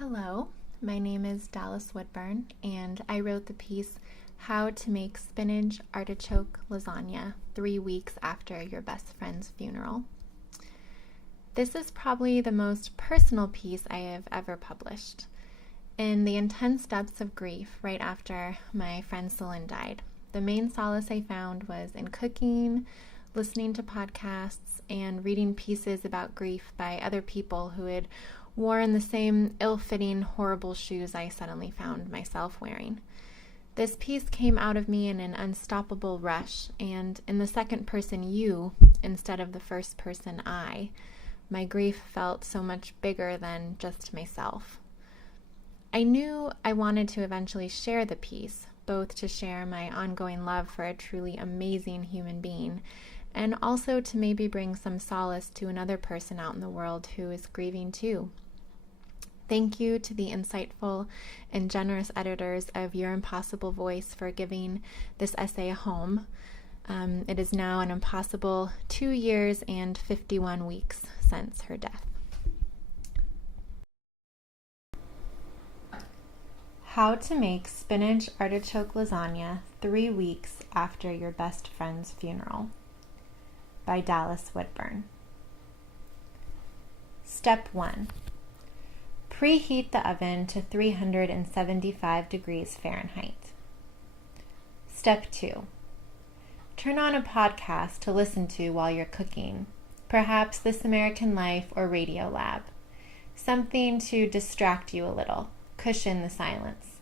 Hello, my name is Dallas Woodburn, and I wrote the piece How to Make Spinach-Artichoke Lasagna 3 weeks after your best friend's funeral. This is probably the most personal piece I have ever published. In the intense depths of grief right after my friend Celine died, the main solace I found was in cooking, listening to podcasts, and reading pieces about grief by other people who had worn the same ill-fitting, horrible shoes I suddenly found myself wearing. This piece came out of me in an unstoppable rush, and in the second person you instead of the first person I. My grief felt so much bigger than just myself. I knew I wanted to eventually share the piece, both to share my ongoing love for a truly amazing human being, and also to maybe bring some solace to another person out in the world who is grieving too. Thank you to the insightful and generous editors of Your Impossible Voice for giving this essay a home. It is now an impossible 2 years and 51 weeks since her death. How to Make Spinach-Artichoke Lasagna 3 weeks after your best friend's funeral by Dallas Woodburn. Step 1. Preheat the oven to 375 degrees Fahrenheit. Step 2. Turn on a podcast to listen to while you're cooking, perhaps This American Life or Radio Lab. Something to distract you a little, cushion the silence.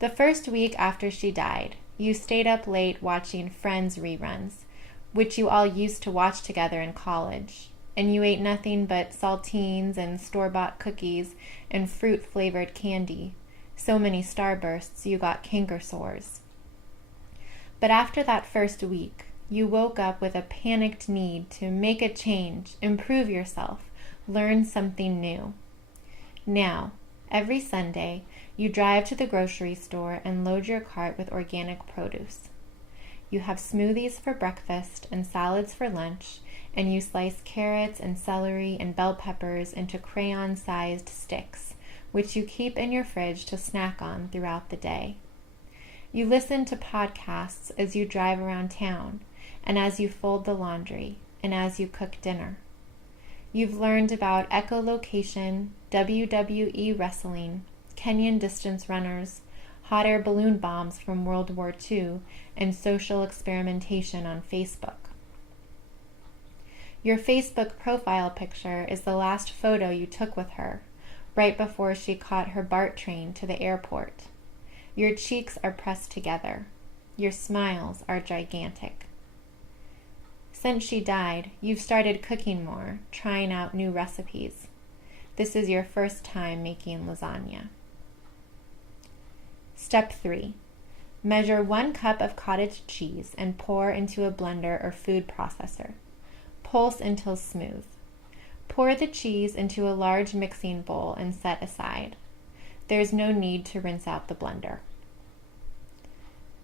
The first week after she died, you stayed up late watching Friends reruns, which you all used to watch together in college, and you ate nothing but saltines and store-bought cookies and fruit-flavored candy, so many starbursts you got canker sores. But after that first week, you woke up with a panicked need to make a change, improve yourself, learn something new. Now, every Sunday, you drive to the grocery store and load your cart with organic produce. You have smoothies for breakfast and salads for lunch, and you slice carrots and celery and bell peppers into crayon-sized sticks, which you keep in your fridge to snack on throughout the day. You listen to podcasts as you drive around town, and as you fold the laundry, and as you cook dinner. You've learned about echolocation, WWE wrestling, Kenyan distance runners, hot air balloon bombs from World War II, and social experimentation on Facebook. Your Facebook profile picture is the last photo you took with her, right before she caught her BART train to the airport. Your cheeks are pressed together. Your smiles are gigantic. Since she died, you've started cooking more, trying out new recipes. This is your first time making lasagna. Step 3. Measure 1 cup of cottage cheese and pour into a blender or food processor. Pulse until smooth. Pour the cheese into a large mixing bowl and set aside. There's no need to rinse out the blender.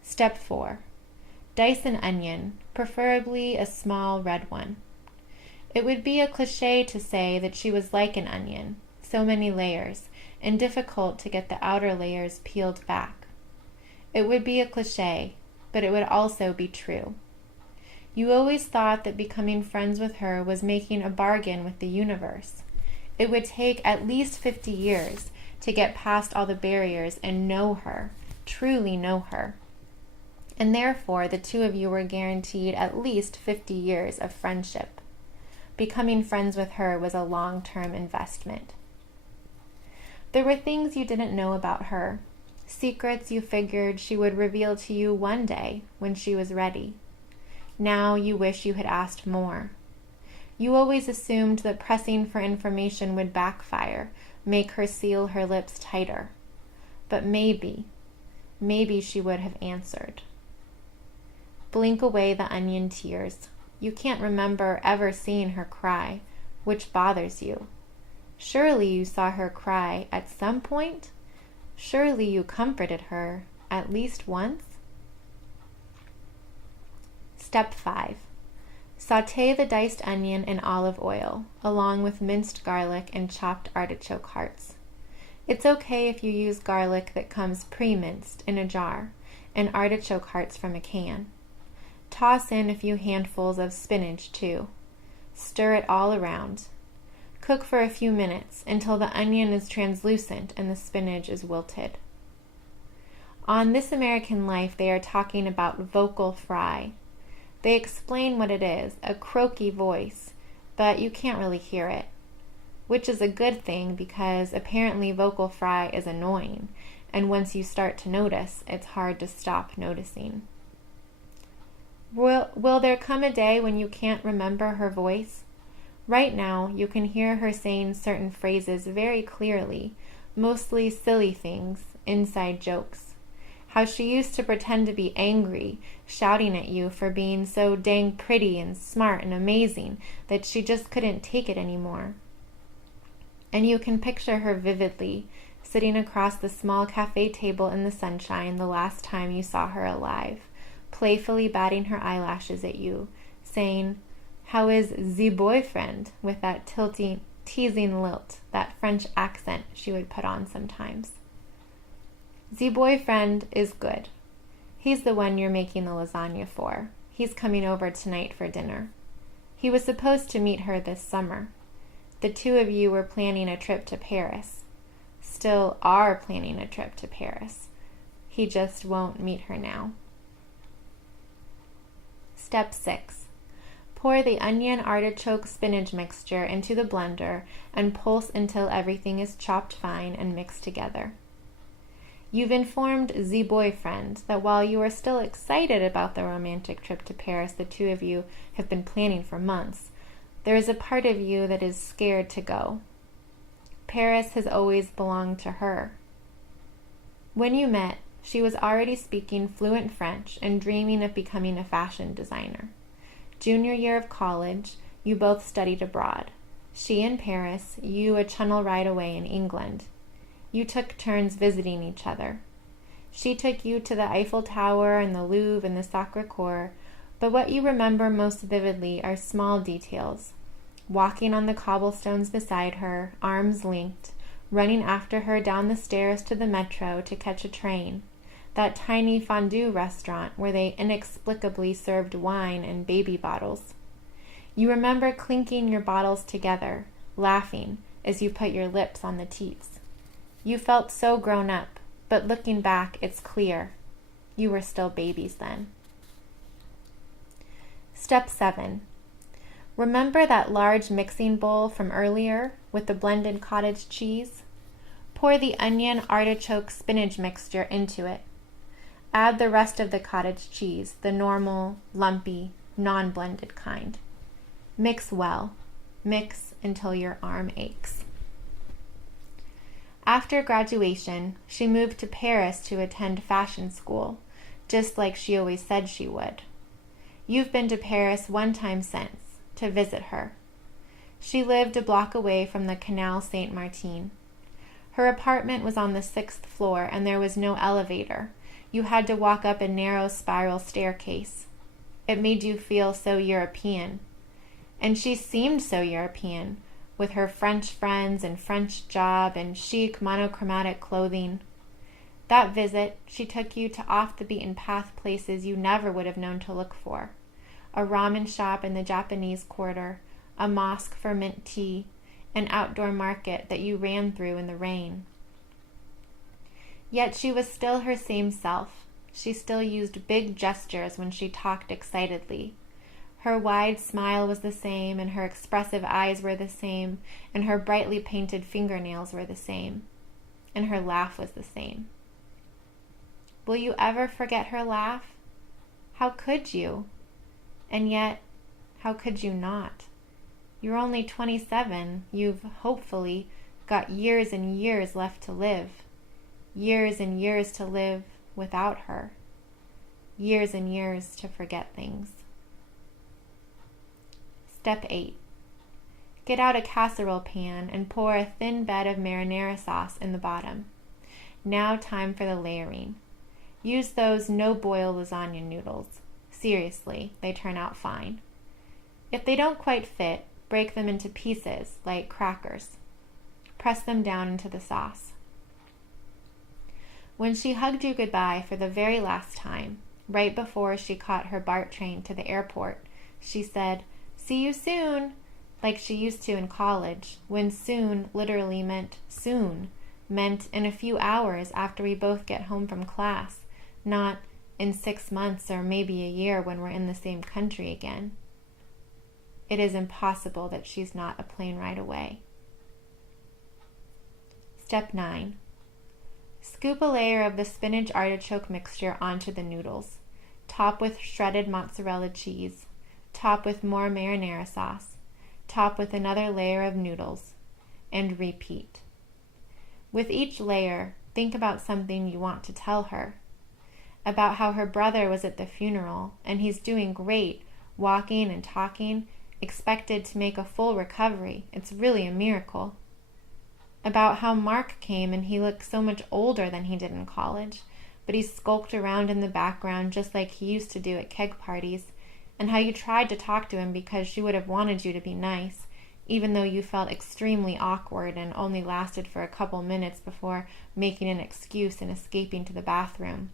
Step 4. Dice an onion, preferably a small red one. It would be a cliché to say that she was like an onion, so many layers, and difficult to get the outer layers peeled back. It would be a cliché, but it would also be true. You always thought that becoming friends with her was making a bargain with the universe. It would take at least 50 years to get past all the barriers and know her, truly know her. And therefore, the two of you were guaranteed at least 50 years of friendship. Becoming friends with her was a long-term investment. There were things you didn't know about her, secrets you figured she would reveal to you one day when she was ready. Now you wish you had asked more. You always assumed that pressing for information would backfire, make her seal her lips tighter. But maybe she would have answered. Blink away the onion tears. You can't remember ever seeing her cry, which bothers you. Surely you saw her cry at some point? Surely you comforted her at least once? Step 5. Saute the diced onion in olive oil, along with minced garlic and chopped artichoke hearts. It's okay if you use garlic that comes pre-minced in a jar and artichoke hearts from a can. Toss in a few handfuls of spinach too. Stir it all around. Cook for a few minutes until the onion is translucent and the spinach is wilted. On This American Life, they are talking about vocal fry. They explain what it is, a croaky voice, but you can't really hear it, which is a good thing because apparently vocal fry is annoying, and once you start to notice, it's hard to stop noticing. Will there come a day when you can't remember her voice? Right now, you can hear her saying certain phrases very clearly, mostly silly things, inside jokes. How she used to pretend to be angry, shouting at you for being so dang pretty and smart and amazing that she just couldn't take it anymore. And you can picture her vividly, sitting across the small cafe table in the sunshine the last time you saw her alive, playfully batting her eyelashes at you, saying, "How is the boyfriend?" with that teasing lilt, that French accent she would put on sometimes. The boyfriend is good. He's the one you're making the lasagna for. He's coming over tonight for dinner. He was supposed to meet her this summer. The two of you were planning a trip to Paris. Still are planning a trip to Paris. He just won't meet her now. Step 6. Pour the onion artichoke spinach mixture into the blender and pulse until everything is chopped fine and mixed together. You've informed the boyfriend that while you are still excited about the romantic trip to Paris the two of you have been planning for months, there is a part of you that is scared to go. Paris has always belonged to her. When you met, she was already speaking fluent French and dreaming of becoming a fashion designer. Junior year of college, you both studied abroad. She in Paris, you a Channel ride away in England. You took turns visiting each other. She took you to the Eiffel Tower and the Louvre and the Sacré-Cœur, but what you remember most vividly are small details. Walking on the cobblestones beside her, arms linked, running after her down the stairs to the metro to catch a train, that tiny fondue restaurant where they inexplicably served wine in baby bottles. You remember clinking your bottles together, laughing as you put your lips on the teats. You felt so grown up, but looking back, it's clear. You were still babies then. Step 7. Remember that large mixing bowl from earlier with the blended cottage cheese? Pour the onion, artichoke, spinach mixture into it. Add the rest of the cottage cheese, the normal, lumpy, non-blended kind. Mix well. Mix until your arm aches. After graduation, she moved to Paris to attend fashion school, just like she always said she would. You've been to Paris one time since, to visit her. She lived a block away from the Canal Saint-Martin. Her apartment was on the 6th floor and there was no elevator. You had to walk up a narrow spiral staircase. It made you feel so European. And she seemed so European, with her French friends and French job and chic monochromatic clothing. That visit, she took you to off-the-beaten-path places you never would have known to look for. A ramen shop in the Japanese quarter, a mosque for mint tea, an outdoor market that you ran through in the rain. Yet she was still her same self. She still used big gestures when she talked excitedly. Her wide smile was the same, and her expressive eyes were the same, and her brightly painted fingernails were the same, and her laugh was the same. Will you ever forget her laugh? How could you? And yet, how could you not? You're only 27. You've, hopefully, got years and years left to live. Years and years to live without her. Years and years to forget things. Step 8. Get out a casserole pan and pour a thin bed of marinara sauce in the bottom. Now time for the layering. Use those no-boil lasagna noodles. Seriously, they turn out fine. If they don't quite fit, break them into pieces like crackers. Press them down into the sauce. When she hugged you goodbye for the very last time, right before she caught her BART train to the airport, she said, "See you soon," like she used to in college, when soon literally meant soon, meant in a few hours after we both get home from class, not in 6 months or maybe a year when we're in the same country again. It is impossible that she's not a plane ride away. Step 9. Scoop a layer of the spinach-artichoke mixture onto the noodles. Top with shredded mozzarella cheese. Top with more marinara sauce. Top with another layer of noodles. And repeat. With each layer, think about something you want to tell her. About how her brother was at the funeral and he's doing great, walking and talking, expected to make a full recovery. It's really a miracle. About how Mark came and he looked so much older than he did in college, but he skulked around in the background just like he used to do at keg parties, and how you tried to talk to him because she would have wanted you to be nice, even though you felt extremely awkward and only lasted for a couple minutes before making an excuse and escaping to the bathroom.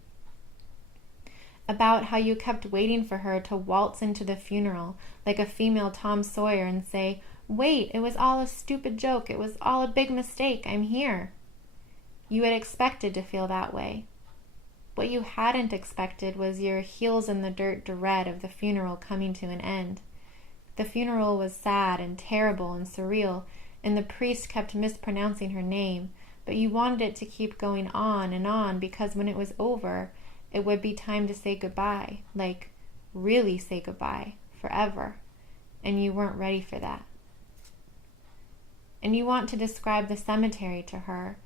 About how you kept waiting for her to waltz into the funeral like a female Tom Sawyer and say, "Wait, it was all a stupid joke. It was all a big mistake. I'm here." You had expected to feel that way. What you hadn't expected was your heels in the dirt dread of the funeral coming to an end. The funeral was sad and terrible and surreal, and the priest kept mispronouncing her name, but you wanted it to keep going on because when it was over, it would be time to say goodbye, like really say goodbye, forever, and you weren't ready for that. And you want to describe the cemetery to her,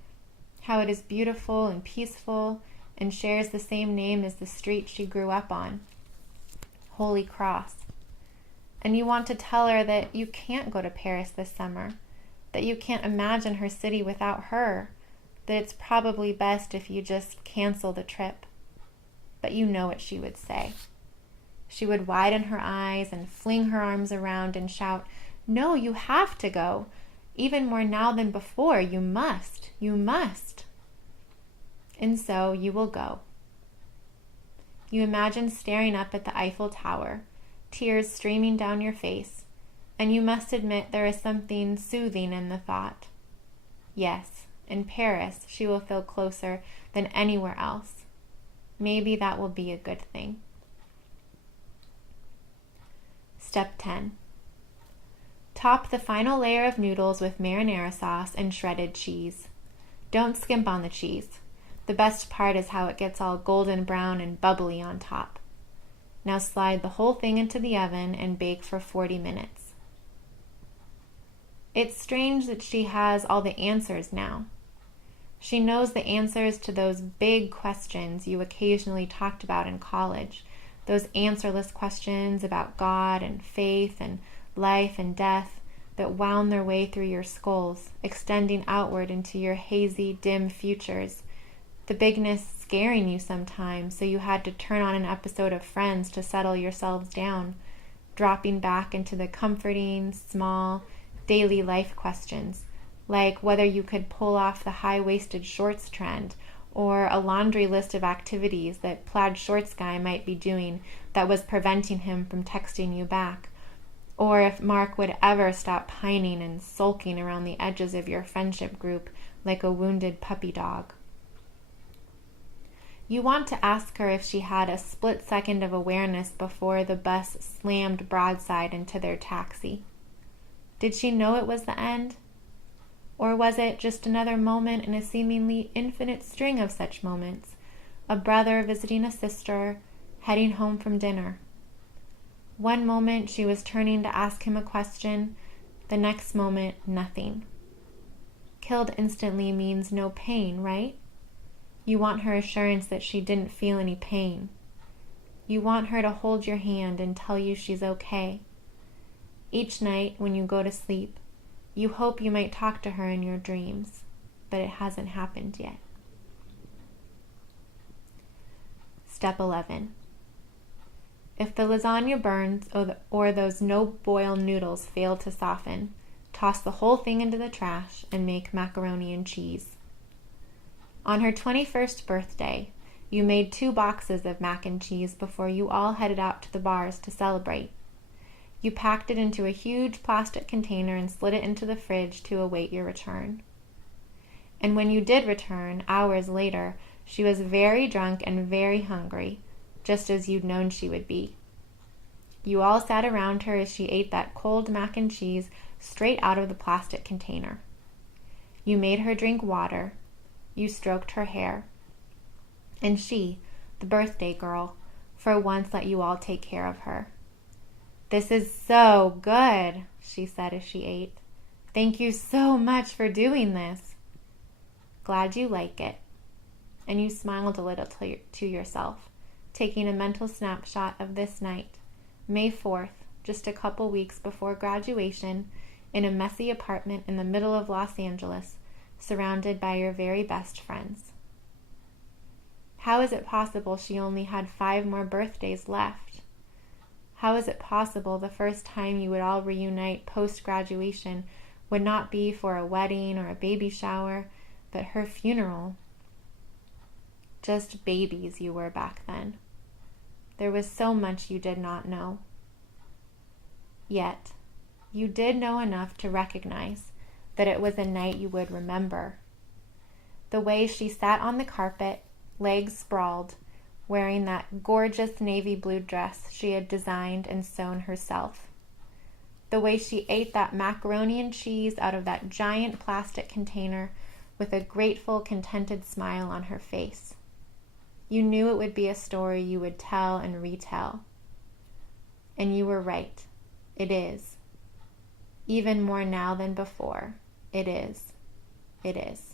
how it is beautiful and peaceful and shares the same name as the street she grew up on, Holy Cross. And you want to tell her that you can't go to Paris this summer, that you can't imagine her city without her, that it's probably best if you just cancel the trip. But you know what she would say. She would widen her eyes and fling her arms around and shout, "No, you have to go. Even more now than before. You must. You must." And so you will go. You imagine staring up at the Eiffel Tower, tears streaming down your face, and you must admit there is something soothing in the thought. Yes, in Paris she will feel closer than anywhere else. Maybe that will be a good thing. Step 10. Top the final layer of noodles with marinara sauce and shredded cheese. Don't skimp on the cheese. The best part is how it gets all golden brown and bubbly on top. Now slide the whole thing into the oven and bake for 40 minutes. It's strange that she has all the answers now. She knows the answers to those big questions you occasionally talked about in college, those answerless questions about God and faith and life and death that wound their way through your skulls, extending outward into your hazy, dim futures, the bigness scaring you sometimes, so you had to turn on an episode of Friends to settle yourselves down, dropping back into the comforting, small, daily life questions, like whether you could pull off the high-waisted shorts trend, or a laundry list of activities that plaid shorts guy might be doing that was preventing him from texting you back, or if Mark would ever stop pining and sulking around the edges of your friendship group like a wounded puppy dog. You want to ask her if she had a split second of awareness before the bus slammed broadside into their taxi. Did she know it was the end? Or was it just another moment in a seemingly infinite string of such moments? A brother visiting a sister, heading home from dinner. One moment she was turning to ask him a question, the next moment nothing. Killed instantly means no pain, right? You want her assurance that she didn't feel any pain. You want her to hold your hand and tell you she's okay. Each night when you go to sleep, you hope you might talk to her in your dreams, but it hasn't happened yet. Step 11. If the lasagna burns or those no-boil noodles fail to soften, toss the whole thing into the trash and make macaroni and cheese. On her 21st birthday, you made 2 boxes of mac and cheese before you all headed out to the bars to celebrate. You packed it into a huge plastic container and slid it into the fridge to await your return. And when you did return, hours later, she was very drunk and very hungry, just as you'd known she would be. You all sat around her as she ate that cold mac and cheese straight out of the plastic container. You made her drink water. You stroked her hair. And she, the birthday girl, for once let you all take care of her. "This is so good," she said as she ate. "Thank you so much for doing this." "Glad you like it." And you smiled a little to yourself, taking a mental snapshot of this night, May 4th, just a couple weeks before graduation, in a messy apartment in the middle of Los Angeles, surrounded by your very best friends. How is it possible she only had 5 more birthdays left? How is it possible the first time you would all reunite post-graduation would not be for a wedding or a baby shower, but her funeral? Just babies you were back then. There was so much you did not know. Yet, you did know enough to recognize that it was a night you would remember. The way she sat on the carpet, legs sprawled, wearing that gorgeous navy blue dress she had designed and sewn herself. The way she ate that macaroni and cheese out of that giant plastic container with a grateful, contented smile on her face. You knew it would be a story you would tell and retell. And you were right. It is. Even more now than before. It is. It is.